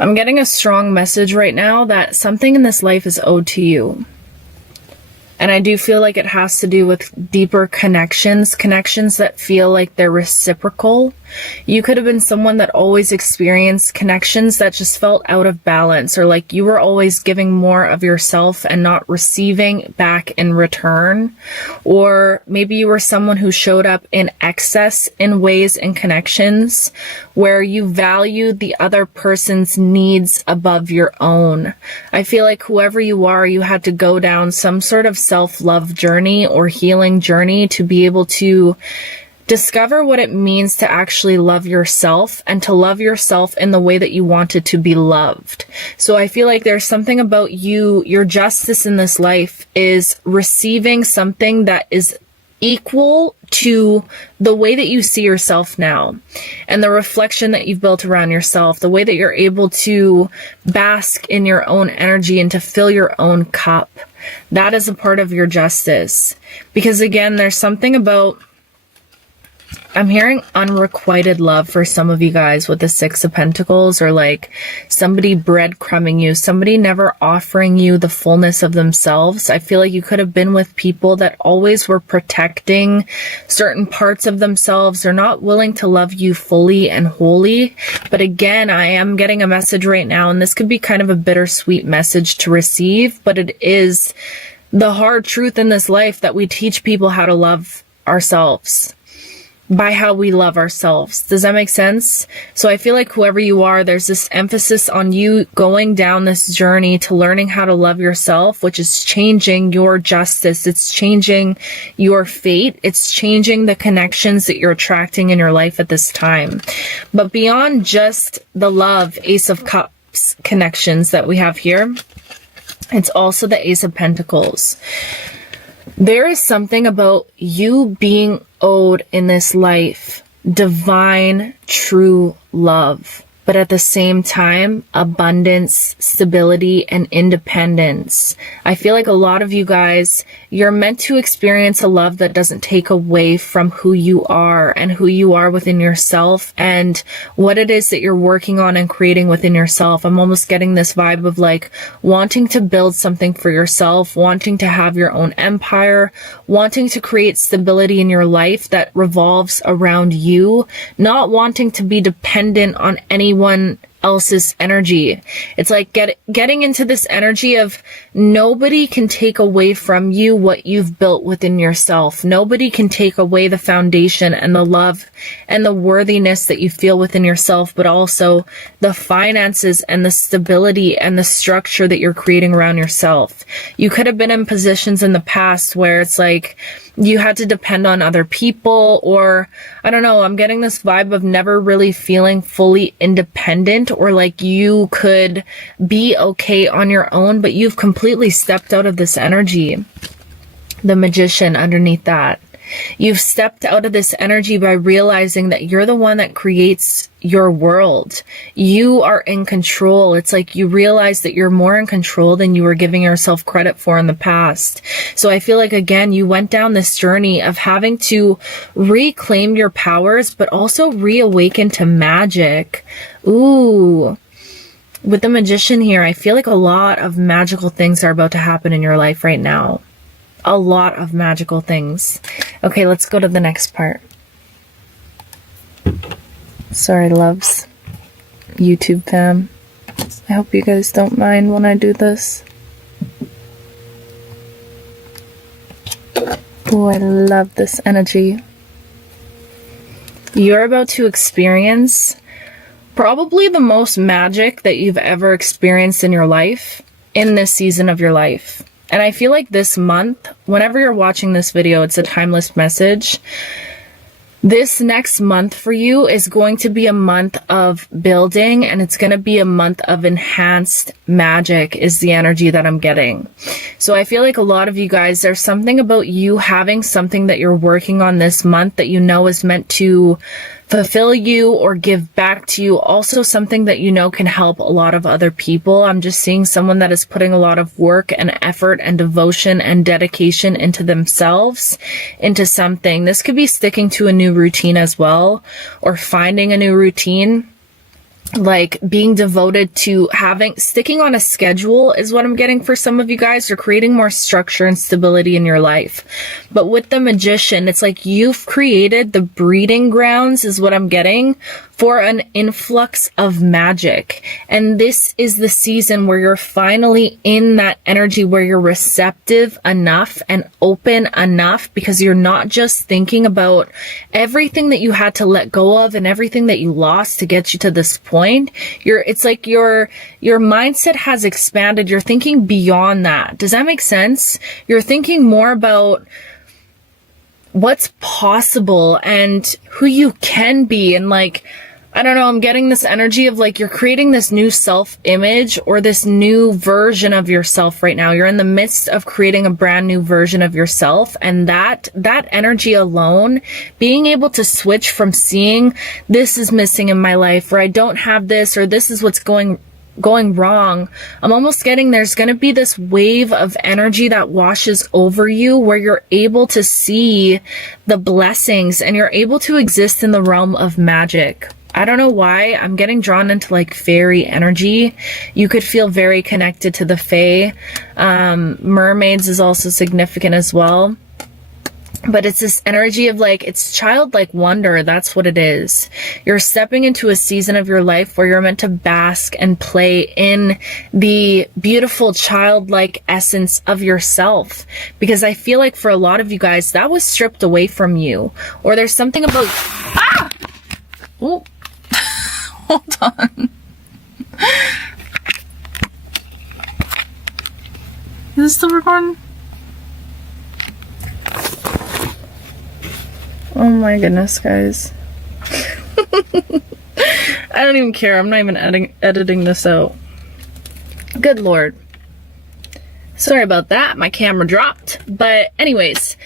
I'm getting a strong message right now that something in this life is owed to you. And I do feel like it has to do with deeper connections that feel like they're reciprocal. You could have been someone that always experienced connections that just felt out of balance, or like you were always giving more of yourself and not receiving back in return. Or maybe you were someone who showed up in excess in ways and connections where you valued the other person's needs above your own. I feel like whoever you are, you had to go down some sort of self-love journey or healing journey to be able to discover what it means to actually love yourself and to love yourself in the way that you wanted to be loved. So I feel like there's something about you, your justice in this life is receiving something that is equal to the way that you see yourself now and the reflection that you've built around yourself, the way that you're able to bask in your own energy and to fill your own cup. That is a part of your justice. Because again, there's something about, I'm hearing unrequited love for some of you guys with the Six of Pentacles, or like somebody breadcrumbing you, somebody never offering you the fullness of themselves. I feel like you could have been with people that always were protecting certain parts of themselves. They're not willing to love you fully and wholly. But again, I am getting a message right now, and this could be kind of a bittersweet message to receive, but it is the hard truth in this life that we teach people how to love ourselves by how we love ourselves. Does that make sense? So I feel like whoever you are, there's this emphasis on you going down this journey to learning how to love yourself, which is changing your justice. It's changing your fate. It's changing the connections that you're attracting in your life at this time. But beyond just the love, Ace of Cups connections that we have here, it's also the Ace of Pentacles. There is something about you being owed in this life divine, true love, but at the same time, abundance, stability, and independence. I feel like a lot of you guys, you're meant to experience a love that doesn't take away from who you are and who you are within yourself and what it is that you're working on and creating within yourself. I'm almost getting this vibe of like wanting to build something for yourself, wanting to have your own empire, wanting to create stability in your life that revolves around you, not wanting to be dependent on anyone else's energy. It's like getting into this energy of nobody can take away from you what you've built within yourself. Nobody can take away the foundation and the love and the worthiness that you feel within yourself, but also the finances and the stability and the structure that you're creating around yourself. You could have been in positions in the past where it's like you had to depend on other people, or I don't know, I'm getting this vibe of never really feeling fully independent, or like you could be okay on your own, but you've completely stepped out of this energy. The Magician underneath that. You've stepped out of this energy by realizing that you're the one that creates your world. You are in control. It's like you realize that you're more in control than you were giving yourself credit for in the past. So I feel like, again, you went down this journey of having to reclaim your powers, but also reawaken to magic. Ooh. With the Magician here, I feel like a lot of magical things are about to happen in your life right now. A lot of magical things. Okay, let's go to the next part. Sorry, loves. YouTube fam. I hope you guys don't mind when I do this. Oh, I love this energy. You're about to experience probably the most magic that you've ever experienced in your life in this season of your life. And I feel like this month, whenever you're watching this video, it's a timeless message. This next month for you is going to be a month of building, and it's going to be a month of enhanced magic is the energy that I'm getting. So I feel like a lot of you guys, there's something about you having something that you're working on this month that you know is meant to fulfill you or give back to you. Also something that you know can help a lot of other people. I'm just seeing someone that is putting a lot of work and effort and devotion and dedication into themselves, into something. This could be sticking to a new routine as well, or finding a new routine. like being devoted to sticking on a schedule is what I'm getting for some of you guys. You're creating more structure and stability in your life. But with the Magician, it's like you've created the breeding grounds is what I'm getting for an influx of magic. And this is the season where you're finally in that energy where you're receptive enough and open enough, because you're not just thinking about everything that you had to let go of and everything that you lost to get you to this point. It's like your mindset has expanded. You're thinking beyond that. Does that make sense? You're thinking more about what's possible and who you can be, and like, I don't know, I'm getting this energy of like you're creating this new self-image or this new version of yourself right now. You're in the midst of creating a brand new version of yourself, and that energy alone, being able to switch from seeing this is missing in my life, or I don't have this, or this is what's going wrong. I'm almost getting there's going to be this wave of energy that washes over you where you're able to see the blessings and you're able to exist in the realm of magic. I don't know why I'm getting drawn into like fairy energy. You could feel very connected to the fae. Mermaids is also significant as well. But it's this energy of like, it's childlike wonder. That's what it is. You're stepping into a season of your life where you're meant to bask and play in the beautiful childlike essence of yourself. Because I feel like for a lot of you guys, that was stripped away from you. Or there's something about... Ah! Oh. Hold on. Is this still recording? Oh my goodness, guys. I don't even care. I'm not even editing this out. Good Lord. Sorry about that. My camera dropped. But anyways,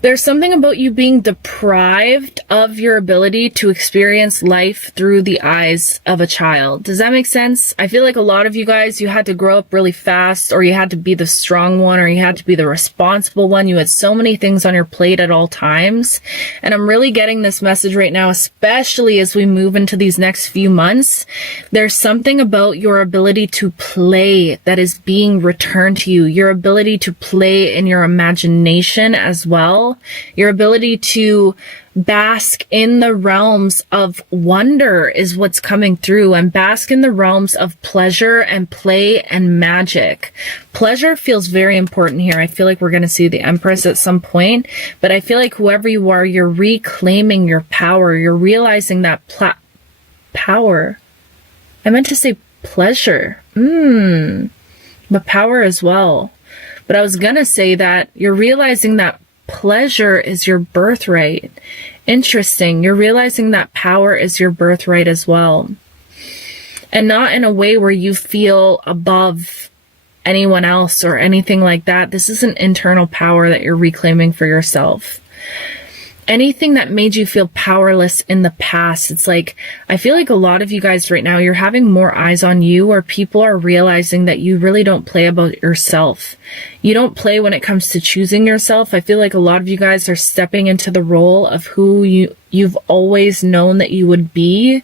there's something about you being deprived of your ability to experience life through the eyes of a child. Does that make sense? I feel like a lot of you guys, you had to grow up really fast, or you had to be the strong one, or you had to be the responsible one. You had so many things on your plate at all times. And I'm really getting this message right now, especially as we move into these next few months. There's something about your ability to play that is being returned to you. Your ability to play in your imagination as well. Your ability to bask in the realms of wonder is what's coming through, and bask in the realms of pleasure and play and magic. Pleasure feels very important here. I feel like we're going to see the Empress at some point, but I feel like whoever you are, you're reclaiming your power. You're realizing that power. I meant to say pleasure. But power as well. But I was going to say that you're realizing that pleasure is your birthright. Interesting. You're realizing that power is your birthright as well. And not in a way where you feel above anyone else or anything like that. This is an internal power that you're reclaiming for yourself. Anything that made you feel powerless in the past, it's like, I feel like a lot of you guys right now, you're having more eyes on you, or people are realizing that you really don't play about yourself. You don't play when it comes to choosing yourself. I feel like a lot of you guys are stepping into the role of who you've always known that you would be.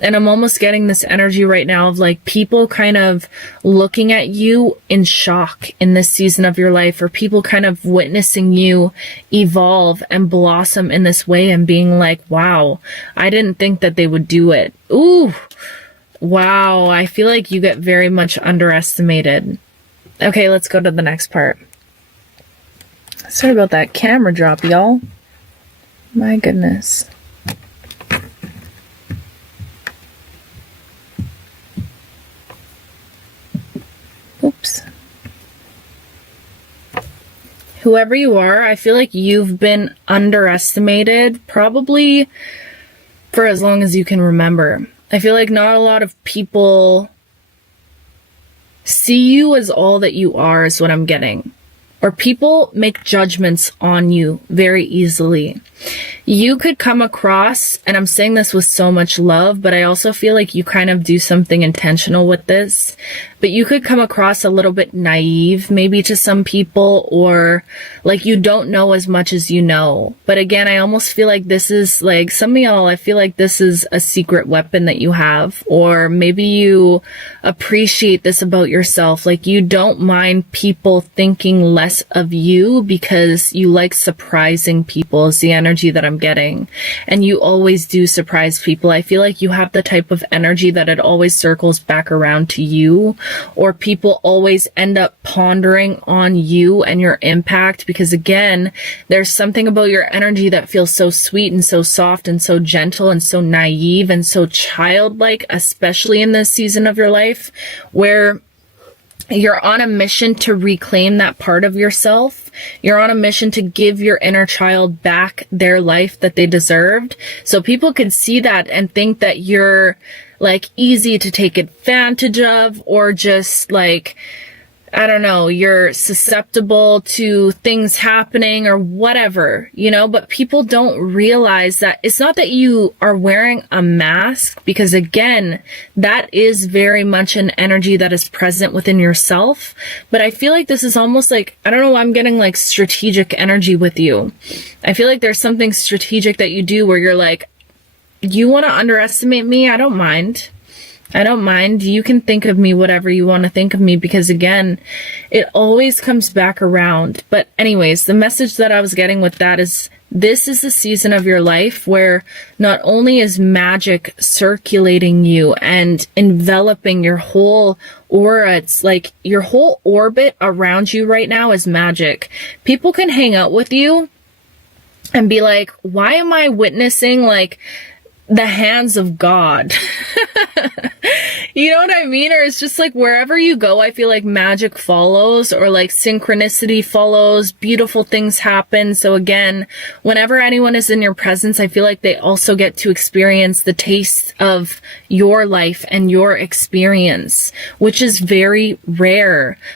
And I'm almost getting this energy right now of like people kind of looking at you in shock in this season of your life, or people kind of witnessing you evolve and blossom in this way and being like, wow, I didn't think that they would do it. Ooh, wow. I feel like you get very much underestimated. Okay, let's go to the next part. Sorry about that camera drop, y'all. My goodness. Oops. Whoever you are, I feel like you've been underestimated probably for as long as you can remember. I feel like not a lot of people see you as all that you are, is what I'm getting. Or people make judgments on you very easily. you could come across, and I'm saying this with so much love, but I also feel like you kind of do something intentional with this, but you could come across a little bit naive maybe to some people, or like you don't know as much as you know. But again, I almost feel like this is like, some of y'all, I feel like this is a secret weapon that you have, or maybe you appreciate this about yourself. Like you don't mind people thinking less of you because you like surprising people, is the energy that I'm getting. And you always do surprise people. I feel like you have the type of energy that it always circles back around to you, or people always end up pondering on you and your impact, because again, there's something about your energy that feels so sweet and so soft and so gentle and so naive and so childlike, especially in this season of your life where you're on a mission to reclaim that part of yourself. You're on a mission to give your inner child back their life that they deserved. So people can see that and think that you're like easy to take advantage of, or just like, I don't know, you're susceptible to things happening or whatever, you know, but people don't realize that it's not that you are wearing a mask, because again, that is very much an energy that is present within yourself. But I feel like this is almost like, I don't know, I'm getting like strategic energy with you. I feel like there's something strategic that you do where you're like, you want to underestimate me? I don't mind. I don't mind. You can think of me whatever you want to think of me, because again, it always comes back around. But anyways, the message that I was getting with that is, this is the season of your life where not only is magic circulating you and enveloping your whole aura, it's like your whole orbit around you right now is magic. People can hang out with you and be like, why am I witnessing like the hands of God? You know what I mean? Or it's just like wherever you go, I feel like magic follows, or like synchronicity follows, beautiful things happen. So again, whenever anyone is in your presence, I feel like they also get to experience the taste of your life and your experience, which is very rare.